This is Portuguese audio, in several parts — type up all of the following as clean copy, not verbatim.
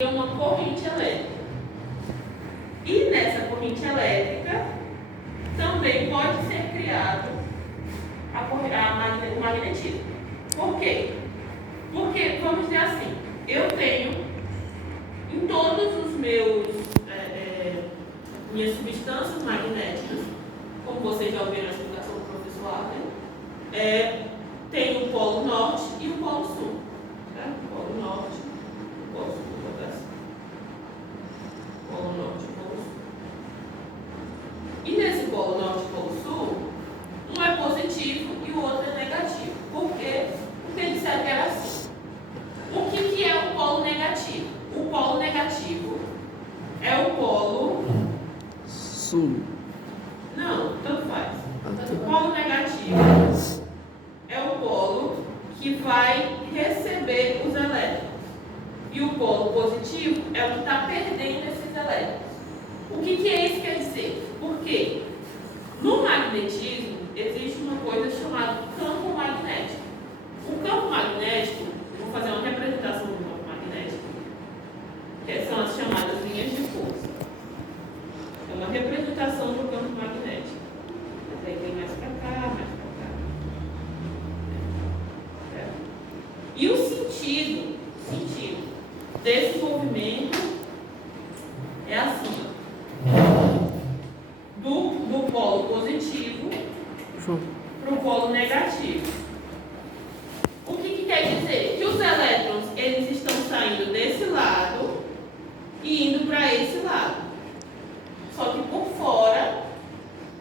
uma corrente elétrica. E nessa corrente elétrica também pode ser criado o magnetismo. Por quê? Porque, vamos dizer assim, eu tenho em todos os minhas substâncias magnéticas, como vocês já ouviram na explicação do professor Adler, tem o polo norte e o polo sul. Certo? O polo norte e o polo sul. Polo norte e polo sul. E nesse polo norte e polo sul, um é positivo e o outro é negativo. Por quê? Porque eles disseram que era assim. O que é o polo negativo? O polo negativo é o polo sul. Não, tanto faz. O polo negativo é o polo que vai receber os elétrons. E o polo positivo é o que está perdendo esses elétrons. O que isso quer dizer? Porque no magnetismo existe uma coisa chamada campo magnético. O campo magnético, eu vou fazer uma representação do campo magnético, que são as chamadas linhas de força. É uma representação do campo magnético. Aí vem mais para cá, mais para cá. Certo? E o sentido desse movimento é assim: do polo positivo para o polo negativo. O que quer dizer? Que os elétrons eles estão saindo desse lado e indo para esse lado, só que por fora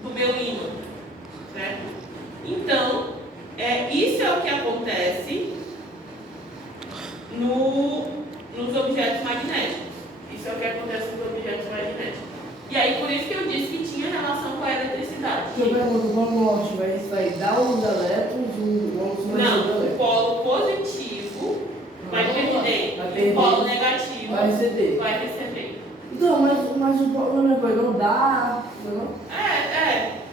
do meu ímã, certo? Então, isso é o que acontece nos objetos magnéticos. Isso é o que acontece nos objetos magnéticos. E aí, por isso que eu disse que tinha relação com a eletricidade. Eu pergunto, o polo norte vai dar os elétrons, Não, o polo positivo vai perder, e o polo negativo vai receber. Então, mas o polo não vai não dar, não?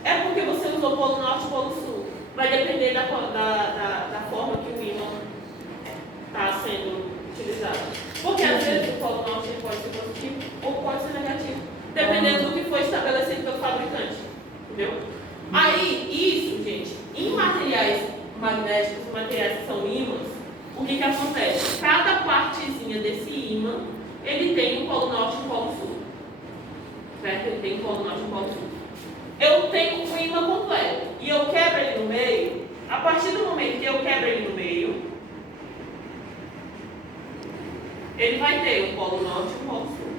É porque você usou polo norte e polo sul. Vai depender da forma que o ímã está sendo utilizado. Porque às vezes o polo norte pode ser positivo ou pode ser negativo, dependendo do que foi estabelecido pelo fabricante. Entendeu? Aí, isso, gente, em materiais magnéticos, materiais que são ímãs, o que acontece? Cada partezinha desse ímã, ele tem um polo norte e um polo sul. Certo? Ele tem um polo norte e um polo sul. Eu tenho um ímã completo e eu quebro ele no meio. A partir do momento que eu quebro ele no meio, ele vai ter um polo norte e um polo sul.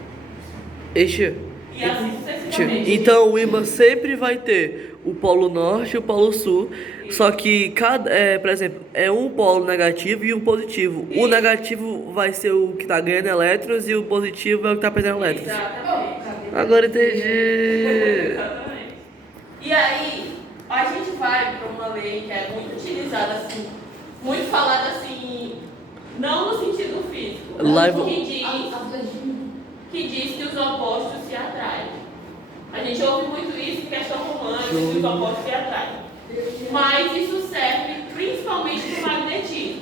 E assim sucessivamente. Então o ímã sempre vai ter o polo norte e o polo sul. Isso. Só que por exemplo, é um polo negativo e um positivo. Isso. O negativo vai ser o que está ganhando elétrons e o positivo é o que está perdendo elétrons. Exatamente. Agora entendi. Exatamente. E aí, a gente vai para uma lei que é muito utilizada assim, muito falada assim, não no sentido físico, que diz que os opostos se atraem. A gente ouve muito isso em questão romântica, que os opostos se atraem. Mas isso serve principalmente para o magnetismo.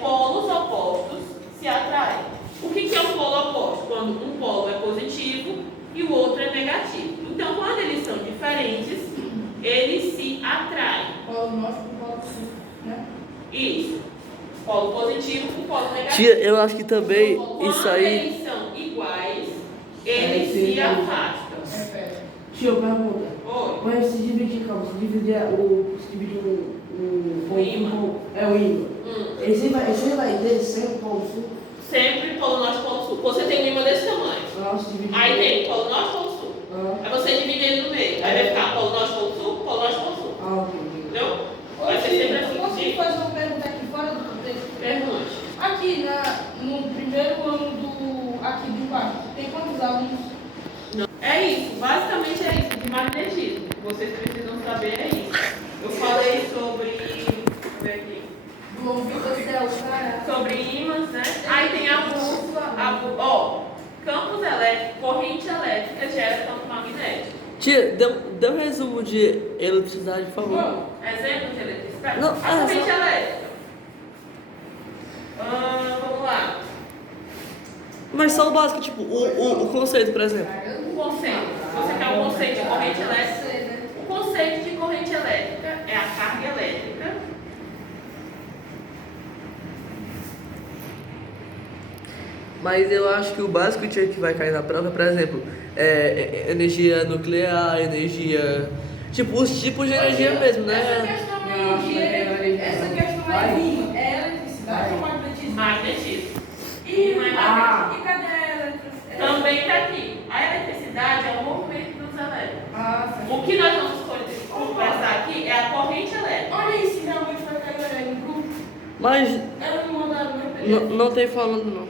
Polos opostos se atraem. O que é um polo oposto? Quando um polo é positivo e o outro é negativo. Então, quando eles são diferentes, eles se atraem. Polo norte com polo sul, né? Isso. Polo positivo com polo negativo. Tia, eu acho que também isso aí. Quando eles são iguais, eles se afastam. Tia, eu pergunto. Oi. Mas se dividir, calma, se dividir o ímã. O ímã. Esse vai ter sempre polo sul? Sempre polo norte e polo sul. Você tem um ímã desse tamanho. Aí tem polo norte e polo sul. Aí você divide ele no meio. Aí vai ficar polo norte e polo sul, polo norte e polo sul. Ok. Entendeu? Vai ser sempre assim. Posso fazer uma pergunta aqui fora do contexto? Pergunte. Aqui no primeiro ano do quarto, tem quantos alunos? Não. É isso. Basicamente é isso. De magnetismo. O que vocês precisam saber é isso. Eu falei sobre... Deixa eu ver aqui. Sobre ímãs, né? Aí tem a bússola, campos elétricos, corrente elétrica gera campo magnético. Tia, dê um resumo de eletricidade, por favor. Bom, exemplo de eletricidade? Não, a corrente elétrica. Vamos lá. Mas só o básico, tipo, o conceito, por exemplo. O conceito. Você quer o conceito de corrente elétrica? O conceito de corrente elétrica é a carga elétrica. Mas eu acho que o básico que vai cair na prova, por exemplo, energia nuclear, energia. Tipo, os tipos de energia mesmo, Essa né? questão aí é eletricidade ou magnetismo? Magnetismo. E Ah. cadê a eletricidade? Também está aqui. A eletricidade é o movimento dos elétrons. Ah, certo. O que nós vamos conversar aqui é a corrente elétrica. Olha aí se realmente vai cair no grupo. Mas Elas não mandaram nem PDF. não tem falando não.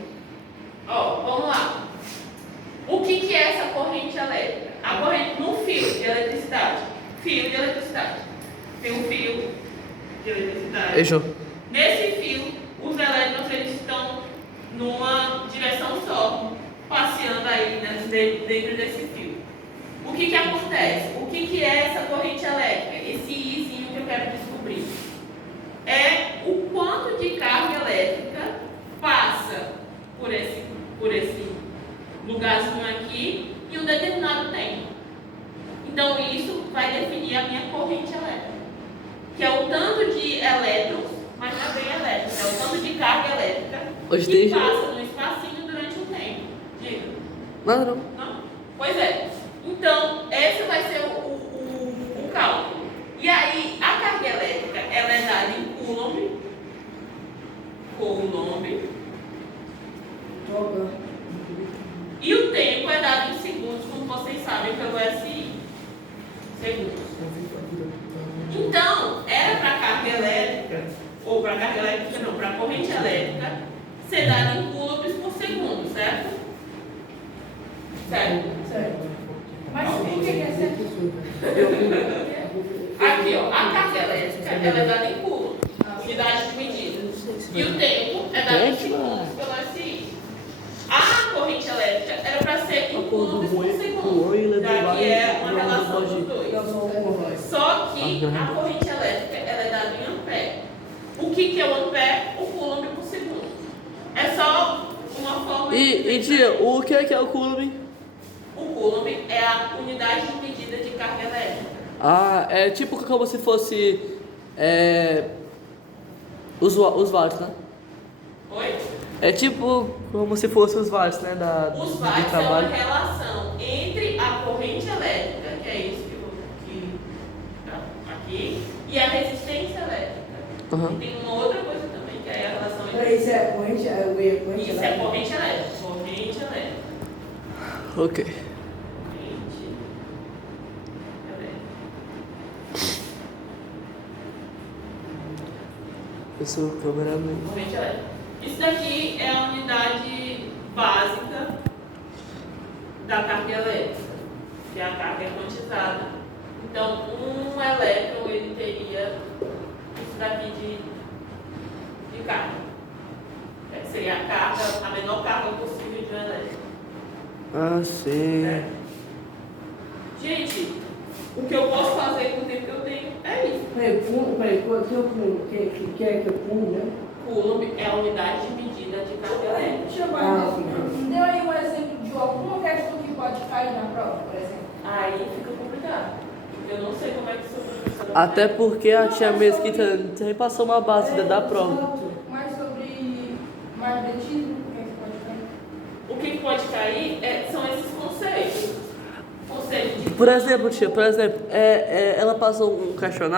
Ó, vamos lá. O que é essa corrente elétrica? A corrente num fio de eletricidade. Fio de eletricidade. Tem um fio de eletricidade. Fechou. Nesse fio, os elétrons eles estão numa direção só, passeando aí, né, dentro desse fio. O que acontece? O que é essa corrente elétrica? Esse izinho que eu quero descobrir. É o quanto de carga elétrica passa por esse lugarzinho aqui em um determinado tempo. Então isso vai definir a minha corrente elétrica, que é o tanto de elétrons, mas não é bem elétrico, é o tanto de carga elétrica Hoje que tem- passa no espacinho durante um tempo. Diga. Nada não. Não? Pois é. Então, esse vai ser o cálculo. E aí, a carga elétrica, ela é dada em Coulomb. E o tempo é dado em segundos, como vocês sabem pelo SI. Segundos. Então, era para a carga elétrica, ou para a carga elétrica não, para a corrente elétrica, ser dada em coulombs por segundo, certo? Certo? Certo. Mas por que é certo? Aqui, ó, a carga elétrica, ela é dada em coulomb, unidade de medida. E o tempo é dado em segundos pelo SI. A corrente elétrica era para ser em coulombs por segundo, já que é uma relação dos dois. Só que a corrente elétrica ela é dada em ampere. O que é o ampere? O coulomb por segundo. É só uma forma E tia, o que é o Coulomb? O coulomb é a unidade de medida de carga elétrica. Ah, é tipo como se fosse os watts, né? Oi? É tipo como se fosse os watts, né? Os De watts é uma trabalho. relação entre a corrente elétrica, que é isso que tá aqui, e a resistência elétrica. Aham. E tem uma outra coisa também, que é a relação entre. Isso é corrente, Isso é corrente elétrica. Corrente elétrica. Ok. Corrente elétrica. Eu sou o cameraman. Corrente elétrica. Isso daqui é a unidade básica da carga elétrica, que é a carga quantizada. Então, um elétron ele teria isso daqui de carga. Seria a carga, a menor carga possível de um elétron. Ah, sim. Certo? Gente, o que eu posso fazer com o tempo que eu tenho é isso. Peraí, que é Coulomb, né? Coulomb é a unidade de medida de carga elétrica. Deixa eu deu aí um exemplo de alguma questão que pode cair na prova, por exemplo. Aí fica complicado. Eu não sei como é que isso funciona. Até porque a tia Mesquita também passou uma base da prova. Mas sobre magnetismo, o que é que pode cair? O que pode cair são esses conceitos. Conceito de Por exemplo, tia, ela passou um questionário.